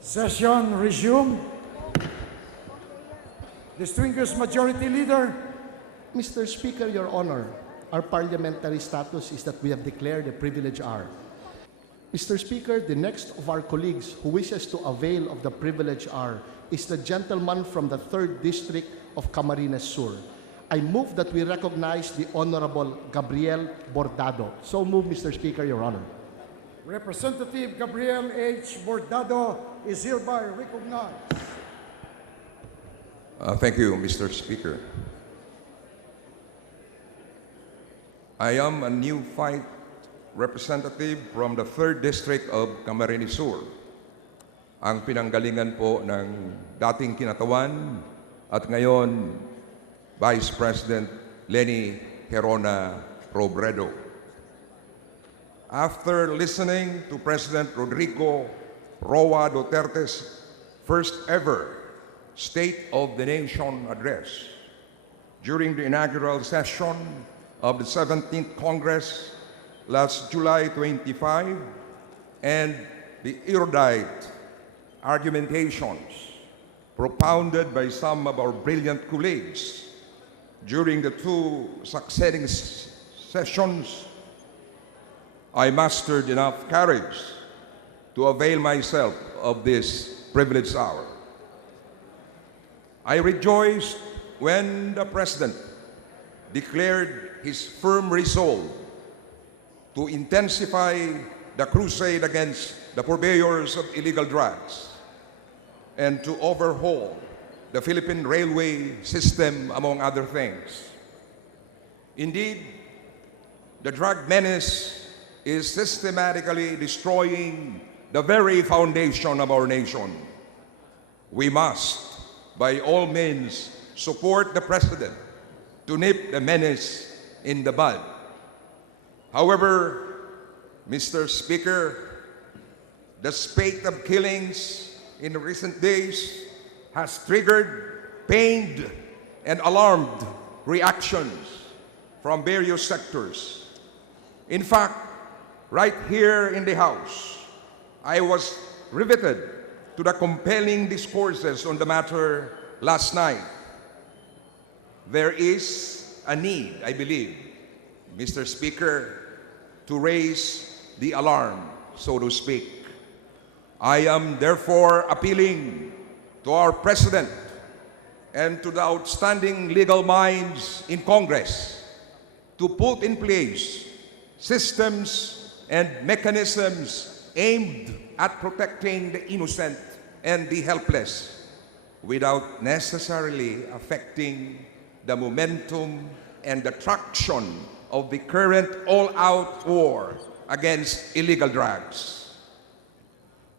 Session resumed. Distinguished Majority Leader. Mr. Speaker, Your Honor, our parliamentary status is that we have declared a privilege hour. Mr. Speaker, the next of our colleagues who wishes to avail of the privilege hour is the gentleman from the 3rd District of Camarines Sur. I move that we recognize the Honorable Gabriel Bordado. So move, Mr. Speaker, Your Honor. Representative Gabriel H. Bordado is hereby recognized. Thank you, Mr. Speaker. I am a new fight representative from the 3rd District of Camarines Sur. Ang pinanggalingan po ng dating kinatawan at ngayon Vice President Leni Herona Robredo. After listening to President Rodrigo Roa Duterte's first ever State of the Nation address during the inaugural session of the 17th Congress last July 25, and the erudite argumentations propounded by some of our brilliant colleagues during the 2 succeeding sessions, I mustered enough courage to avail myself of this privileged hour. I rejoiced when the President declared his firm resolve to intensify the crusade against the purveyors of illegal drugs and to overhaul the Philippine railway system, among other things. Indeed, the drug menace is systematically destroying the very foundation of our nation. We must, by all means, support the President to nip the menace in the bud. However, Mr. Speaker, the spate of killings in recent days has triggered pained and alarmed reactions from various sectors. In fact, right here in the House, I was riveted to the compelling discourses on the matter last night. There is a need, I believe, Mr. Speaker, to raise the alarm, so to speak. I am therefore appealing to our President and to the outstanding legal minds in Congress to put in place systems and mechanisms aimed at protecting the innocent and the helpless without necessarily affecting the momentum and the traction of the current all-out war against illegal drugs.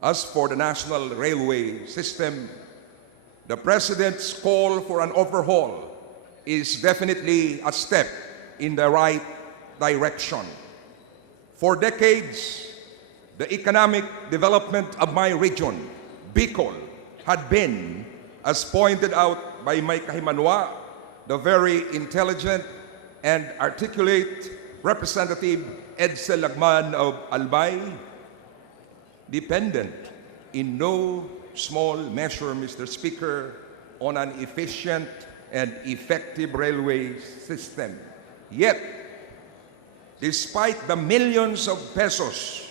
As for the national railway system, the President's call for an overhaul is definitely a step in the right direction. For decades, the economic development of my region, Bicol, had been, as pointed out by my kahimanwa, the very intelligent and articulate Representative Edsel Lagman of Albay, dependent in no small measure, Mr. Speaker, on an efficient and effective railway system. Yet, despite the millions of pesos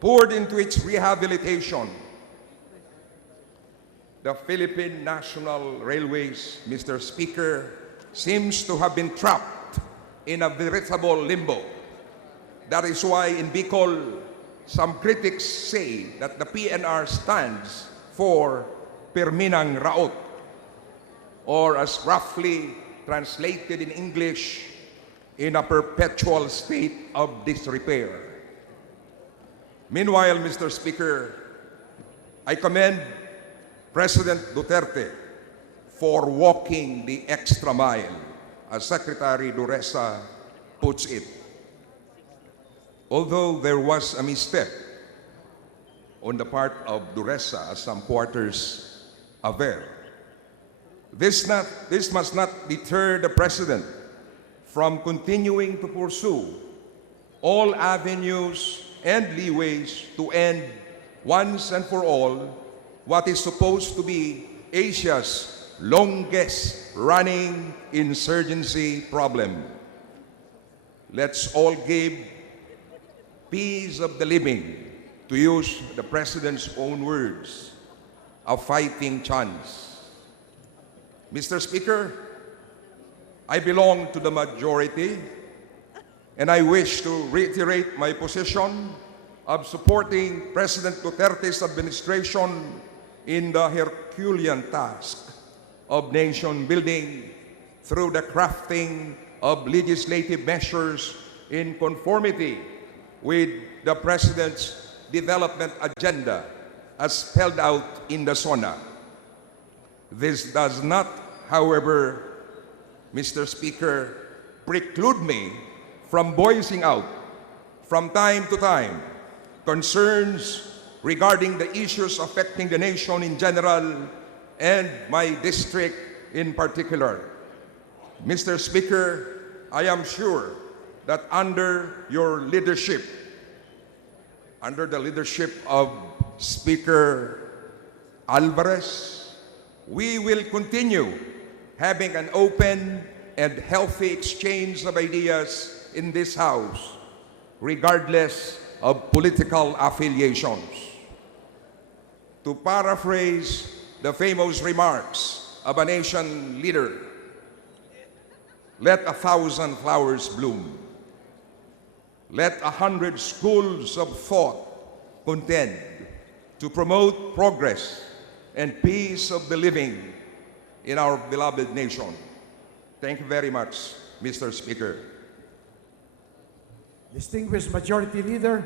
poured into its rehabilitation, the Philippine National Railways, Mr. Speaker, seems to have been trapped in a veritable limbo. That is why in Bicol, some critics say that the PNR stands for Perminang Raot, or as roughly translated in English, in a perpetual state of disrepair. Meanwhile, Mr. Speaker, I commend President Duterte for walking the extra mile, as Secretary Duresa puts it. Although there was a misstep on the part of Duresa, as some quarters aver, this must not deter the President from continuing to pursue all avenues and leeways to end once and for all what is supposed to be Asia's longest running insurgency problem. Let's all give peace of the living, to use the President's own words, a fighting chance. Mr. Speaker, I belong to the majority, and I wish to reiterate my position of supporting President Duterte's administration in the Herculean task of nation building through the crafting of legislative measures in conformity with the President's development agenda as spelled out in the SONA. This does not, however, Mr. Speaker, preclude me from voicing out from time to time concerns regarding the issues affecting the nation in general and my district in particular. Mr. Speaker, I am sure that under your leadership, under the leadership of Speaker Alvarez, we will continue having an open and healthy exchange of ideas in this House, regardless of political affiliations. To paraphrase the famous remarks of a nation leader, let 1,000 flowers bloom. Let 100 schools of thought contend to promote progress and peace of the living in our beloved nation. Thank you very much, Mr. Speaker. Distinguished Majority Leader,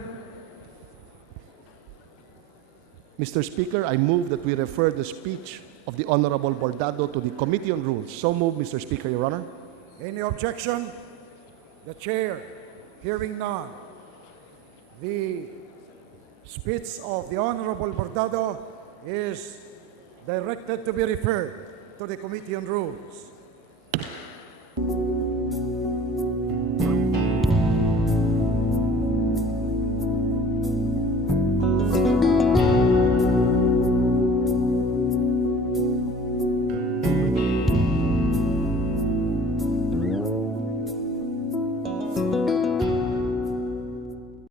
Mr. Speaker, I move that we refer the speech of the Honorable Bordado to the Committee on Rules. So moved, Mr. Speaker, Your Honor. any objection? The Chair, hearing none. The speech of the Honorable Bordado is directed to be referred to the Committee on Rules.